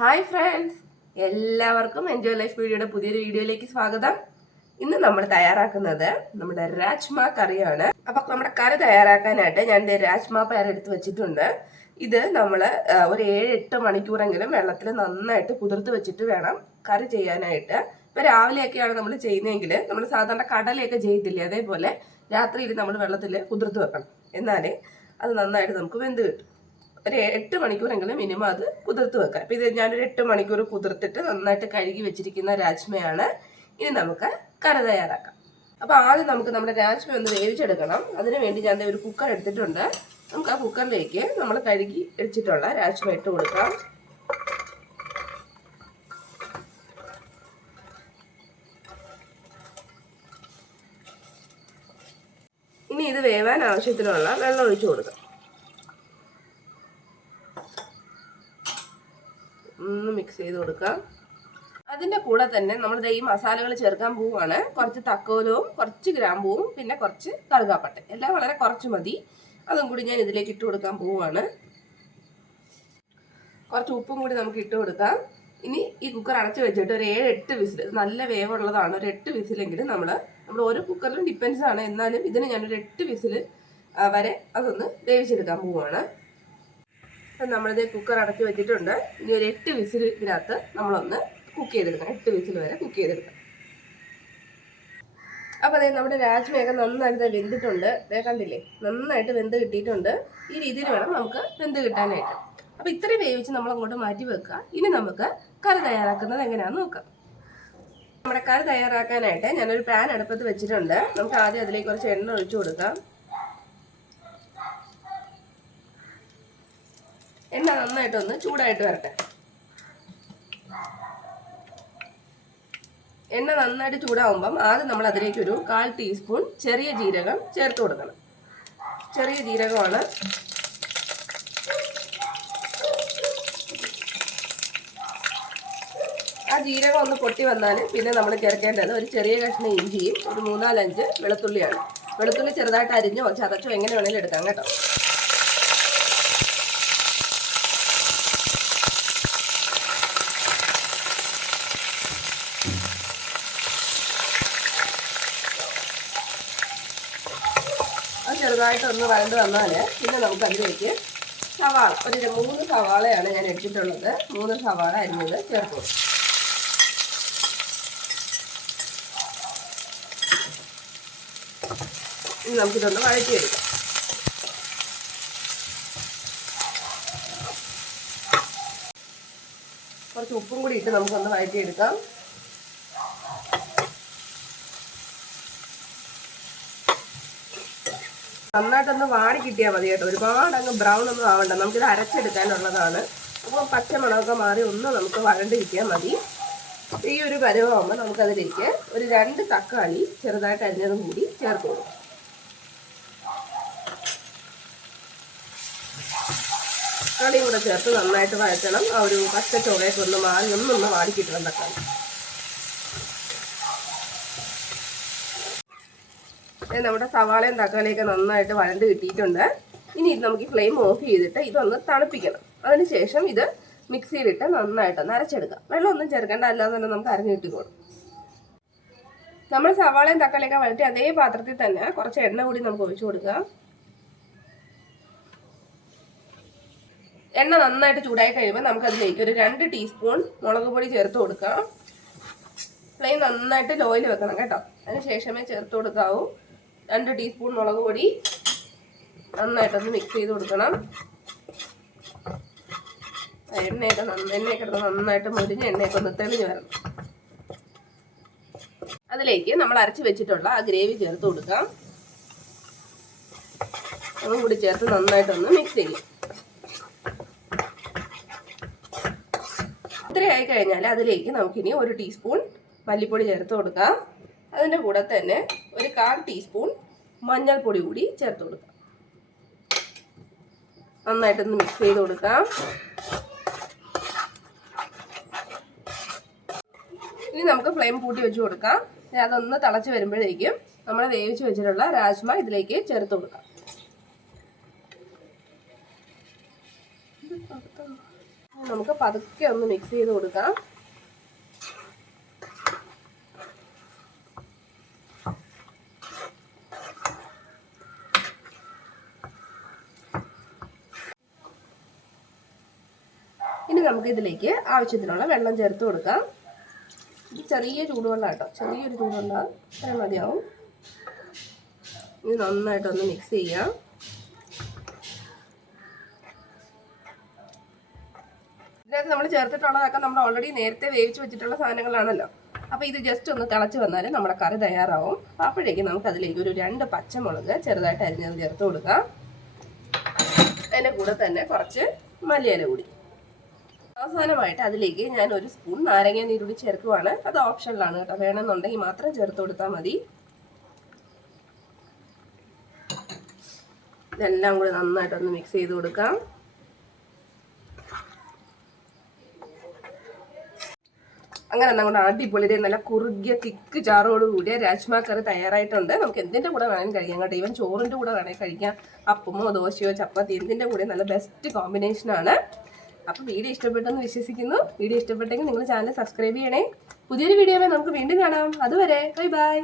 Hi friends, എല്ലാവർക്കും enjoy life വീഡിയോയുടെ പുതിയൊരു വീഡിയോയിലേക്ക് സ്വാഗതം. ഇന്ന് നമ്മൾ തയ്യാറാക്കുന്നത് നമ്മുടെ രാജ്മ കറിയാണ്. അപ്പൊ നമ്മുടെ കറി തയ്യാറാക്കാനായിട്ട് ഞാൻ രാജ്മ പയർ എടുത്ത് വെച്ചിട്ടുണ്ട്. ഇത് നമ്മൾ ഒരു 7-8 മണിക്കൂറെങ്കിലും വെള്ളത്തിൽ നന്നായിട്ട് കുതിർത്ത് വെച്ചിട്ട് വേണം കറി ചെയ്യാനായിട്ട്. ഇപ്പൊ രാവിലെയൊക്കെയാണ് നമ്മൾ ചെയ്യുന്നതെങ്കിൽ നമ്മൾ സാധാരണ കടലയൊക്കെ ചെയ്തില്ലേ, അതേപോലെ രാത്രിയിൽ നമ്മൾ വെള്ളത്തിൽ കുതിർത്ത് വെക്കണം. എന്നാലേ അത് നന്നായിട്ട് നമുക്ക് വെന്ത് കിട്ടും. ഒരു 8 മണിക്കൂറെങ്കിലും മിനിമം അത് കുതിർത്ത് വെക്കാം. അപ്പം ഇത് ഞാനൊരു 8 മണിക്കൂർ കുതിർത്തിട്ട് നന്നായിട്ട് കഴുകി വെച്ചിരിക്കുന്ന രാജ്മയാണ്. ഇനി നമുക്ക് കറി തയ്യാറാക്കാം. അപ്പോൾ ആദ്യം നമുക്ക് നമ്മുടെ രാജ്മ ഒന്ന് വേവിച്ചെടുക്കണം. അതിന് വേണ്ടി ഞാൻ ഒരു കുക്കർ എടുത്തിട്ടുണ്ട്. നമുക്ക് ആ കുക്കറിലേക്ക് നമ്മൾ കഴുകി വെച്ചിട്ടുള്ള രാജ്മ ഇട്ട് കൊടുക്കാം. ഇനി ഇത് വേവാൻ ആവശ്യത്തിനുള്ള വെള്ളം ഒഴിച്ചു കൊടുക്കാം. ഒന്ന് മിക്സ് ചെയ്ത് കൊടുക്കാം. അതിൻ്റെ കൂടെ തന്നെ നമ്മൾ ഈ മസാലകൾ ചേർക്കാൻ പോവുകയാണ്. കുറച്ച് തക്കോലവും കുറച്ച് ഗ്രാമ്പൂവും പിന്നെ കുറച്ച് കറുകാപ്പട്ട, എല്ലാം വളരെ കുറച്ച് മതി. അതും കൂടി ഞാൻ ഇതിലേക്ക് ഇട്ട് കൊടുക്കാൻ പോവുകയാണ്. കുറച്ച് ഉപ്പും കൂടി നമുക്ക് ഇട്ട് കൊടുക്കാം. ഇനി ഈ കുക്കർ അടച്ച് വെച്ചിട്ട് ഒരു 7-8 വിസിൽ, നല്ല വേവുള്ളതാണ്, ഒരു 8 വിസിലെങ്കിലും നമ്മൾ ഓരോ കുക്കറിലും ഡിപ്പെൻസ് ആണ്. എന്നാലും ഇതിന് ഞാനൊരു 8 വിസിൽ വരെ അതൊന്ന് വേവിച്ചെടുക്കാൻ പോവുകയാണ്. അപ്പം നമ്മളിത് കുക്കർ അടച്ച് വെച്ചിട്ടുണ്ട്. ഇനി ഒരു 8 വിസിൽ ഇതിനകത്ത് നമ്മളൊന്ന് കുക്ക് ചെയ്തെടുക്കണം. 8 വിസിൽ വരെ കുക്ക് ചെയ്തെടുക്കാം. അപ്പോൾ അതായത് നമ്മുടെ രാജ്മയൊക്കെ നന്നായിട്ട് വെന്തിട്ടുണ്ട്. കണ്ടില്ലേ, നന്നായിട്ട് വെന്ത് കിട്ടിയിട്ടുണ്ട്. ഈ രീതിയിൽ വേണം നമുക്ക് വെന്ത് കിട്ടാനായിട്ട്. അപ്പോൾ ഇത്രയും വേവിച്ച് നമ്മൾ അങ്ങോട്ട് മാറ്റി വെക്കുക. ഇനി നമുക്ക് കറി തയ്യാറാക്കുന്നത് എങ്ങനെയാണെന്ന് നോക്കാം. നമ്മുടെ കറി തയ്യാറാക്കാനായിട്ട് ഞാനൊരു പാൻ അടുപ്പത്ത് വെച്ചിട്ടുണ്ട്. നമുക്ക് ആദ്യം അതിലേക്ക് കുറച്ച് എണ്ണ ഒഴിച്ചു കൊടുക്കാം. എണ്ണ നന്നായിട്ടൊന്ന് ചൂടായിട്ട് വരട്ടെ. എണ്ണ നന്നായിട്ട് ചൂടാവുമ്പം ആദ്യം നമ്മൾ അതിലേക്ക് ഒരു 1/4 ടീസ്പൂൺ ചെറിയ ജീരകം ചേർത്ത് കൊടുക്കണം. ചെറിയ ജീരകമാണ്. ആ ജീരകം ഒന്ന് പൊട്ടി വന്നാൽ പിന്നെ നമ്മൾ ചേർക്കേണ്ടത് ഒരു ചെറിയ കഷ്ണം ഇഞ്ചിയും ഒരു 3-4 വെളുത്തുള്ളിയാണ്. വെളുത്തുള്ളി ചെറുതായിട്ട് അരിഞ്ഞോ ചതച്ചോ എങ്ങനെ വേണമെങ്കിലും എടുക്കാം കേട്ടോ. ചെറുതായിട്ടൊന്ന് വഴണ്ട് വന്നാൽ പിന്നെ നമുക്ക് അതിലേക്ക് സവാള, ഒരു 3 സവാളയാണ് ഞാൻ എടുത്തിട്ടുള്ളത്. 3 സവാള അരിഞ്ഞത് ചേർത്ത് കൊടുക്കും. ഇനി നമുക്കിതൊന്ന് വഴറ്റിയെടുക്കാം. കുറച്ച് ഉപ്പും കൂടി ഇട്ട് നമുക്കൊന്ന് വഴറ്റിയെടുക്കാം. നന്നായിട്ടൊന്ന് വാടി കിട്ടിയാൽ മതി കേട്ടോ. ഒരുപാട് അങ്ങ് ബ്രൗൺ ഒന്നും ആവണ്ട. നമുക്കിത് അരച്ചെടുക്കാനുള്ളതാണ്. അപ്പോൾ പച്ചമുളകൊക്കെ മാറി ഒന്ന് നമുക്ക് വഴണ്ട് കിട്ടിയാൽ മതി. ഈ ഒരു പരുവാകുമ്പോൾ നമുക്കതിലേക്ക് ഒരു 2 തക്കാളി ചെറുതായിട്ട് അരിഞ്ഞതും കൂടി ചേർത്ത് കൊടുക്കും. തക്കാളിയും കൂടെ ചേർത്ത് നന്നായിട്ട് വഴറ്റണം. ആ ഒരു പച്ച ചുവയൊക്കെ ഒന്ന് മാറി ഒന്നൊന്ന് വാടി കിട്ടണം തക്കാളി. നമ്മുടെ സവാളയും തക്കാളിയൊക്കെ നന്നായിട്ട് വഴണ്ട് കിട്ടിയിട്ടുണ്ട്. ഇനി ഇത് നമുക്ക് ഈ ഫ്ലെയിം ഓഫ് ചെയ്തിട്ട് ഇതൊന്ന് തണുപ്പിക്കണം. അതിനുശേഷം ഇത് മിക്സിയിലിട്ട് നന്നായിട്ടൊന്ന് അരച്ചെടുക്കാം. വെള്ളമൊന്നും ചേർക്കേണ്ട, അല്ലാതെ തന്നെ നമുക്ക് അരഞ്ഞ് കിട്ടിക്കോളും. നമ്മൾ സവാളയും തക്കാളിയൊക്കെ വഴറ്റി അതേ പാത്രത്തിൽ തന്നെ കുറച്ച് എണ്ണ കൂടി നമുക്ക് ഒഴിച്ചു കൊടുക്കാം. എണ്ണ നന്നായിട്ട് ചൂടായി കഴിയുമ്പോൾ നമുക്കതിലേക്ക് ഒരു 2 ടീസ്പൂൺ മുളക് പൊടി ചേർത്ത് കൊടുക്കാം. ഫ്ലെയിം നന്നായിട്ട് ലോയിൽ വെക്കണം കേട്ടോ. അതിന് ശേഷമേ ചേർത്ത് കൊടുക്കാവൂ. 2 ടീസ്പൂൺ മുളക് പൊടി നന്നായിട്ടൊന്ന് മിക്സ് ചെയ്ത് കൊടുക്കണം. എണ്ണയൊക്കെ കിടന്ന് നന്നായിട്ട് മുരിഞ്ഞ് എണ്ണയൊക്കെ ഒന്ന് തെളിഞ്ഞ് വരണം. അതിലേക്ക് നമ്മൾ അരച്ച് വെച്ചിട്ടുള്ള ആ ഗ്രേവി ചേർത്ത് കൊടുക്കാം. അതും കൂടി ചേർത്ത് നന്നായിട്ടൊന്ന് മിക്സ് ചെയ്യും. ഇത്രയായി കഴിഞ്ഞാൽ അതിലേക്ക് നമുക്കിനി 1 ടീസ്പൂൺ മല്ലിപ്പൊടി ചേർത്ത് കൊടുക്കാം. അതിൻ്റെ കൂടെ തന്നെ ഒരു 1/4 ടീസ്പൂൺ മഞ്ഞൾപ്പൊടി കൂടി ചേർത്ത് കൊടുക്കാം. നന്നായിട്ടൊന്ന് മിക്സ് ചെയ്ത് കൊടുക്കാം. ഇനി നമുക്ക് ഫ്ലെയിം കൂട്ടി വെച്ച് കൊടുക്കാം. അതൊന്ന് തിളച്ച് വരുമ്പോഴേക്കും നമ്മൾ വേവിച്ച് വെച്ചിട്ടുള്ള രാജ്മ ഇതിലേക്ക് ചേർത്ത് കൊടുക്കാം. നമുക്ക് പതുക്കെ ഒന്ന് മിക്സ് ചെയ്ത് കൊടുക്കാം. ഇനി നമുക്ക് ഇതിലേക്ക് ആവശ്യത്തിനുള്ള വെള്ളം ചേർത്ത് കൊടുക്കാം. ചെറിയ ചൂടുവെള്ളം കേട്ടോ, ചെറിയൊരു ചൂടുവെള്ളം അത്ര മതിയാവും. ഇത് നന്നായിട്ടൊന്ന് മിക്സ് ചെയ്യാം. ഇതിനകത്ത് നമ്മൾ ചേർത്തിട്ടുള്ളതൊക്കെ നമ്മൾ ഓൾറെഡി നേരത്തെ വേവിച്ച് വെച്ചിട്ടുള്ള സാധനങ്ങളാണല്ലോ. അപ്പോൾ ഇത് ജസ്റ്റ് ഒന്ന് തിളച്ച് വന്നാൽ നമ്മുടെ കറി തയ്യാറാവും. അപ്പോഴേക്കും നമുക്ക് അതിലേക്ക് ഒരു 2 പച്ചമുളക് ചെറുതായിട്ട് അരിഞ്ഞത് ചേർത്ത് കൊടുക്കാം. അതിൻ്റെ കൂടെ തന്നെ കുറച്ച് മല്ലിയില കൂടി. അവസാനമായിട്ട് അതിലേക്ക് ഞാൻ 1 സ്പൂൺ നാരങ്ങ നീരുള്ളി ചേർക്കുവാണ്. അത് ഓപ്ഷനിലാണ് കേട്ടോ, വേണമെന്നുണ്ടെങ്കിൽ മാത്രം ചേർത്ത് കൊടുത്താൽ മതി. ഇതെല്ലാം കൂടി നന്നായിട്ടൊന്ന് മിക്സ് ചെയ്ത് കൊടുക്കാം. അങ്ങനെ നമ്മുടെ അടിപൊളിയുടെ നല്ല കുറുകിയ തിക്ക് ചാറോട് കൂടിയ രാജ്മ കറി തയ്യാറായിട്ടുണ്ട്. നമുക്ക് എന്തിൻ്റെ കൂടെ വേണമെങ്കിൽ കഴിക്കാം കേട്ടോ. ഈവൻ ചോറിൻ്റെ കൂടെ വേണമെങ്കിൽ കഴിക്കാം. അപ്പമോ ദോശയോ ചപ്പാത്തി എന്തിൻ്റെ കൂടെ നല്ല ബെസ്റ്റ് കോമ്പിനേഷനാണ്. അപ്പോൾ വീഡിയോ ഇഷ്ടപ്പെട്ടെന്ന് വിശ്വസിക്കുന്നു. വീഡിയോ ഇഷ്ടപ്പെട്ടെങ്കിൽ നിങ്ങൾ ചാനൽ സബ്സ്ക്രൈബ് ചെയ്യണേ. പുതിയൊരു വീഡിയോയിൽ നമുക്ക് വീണ്ടും കാണാം. അതുവരെ ബൈ ബൈ.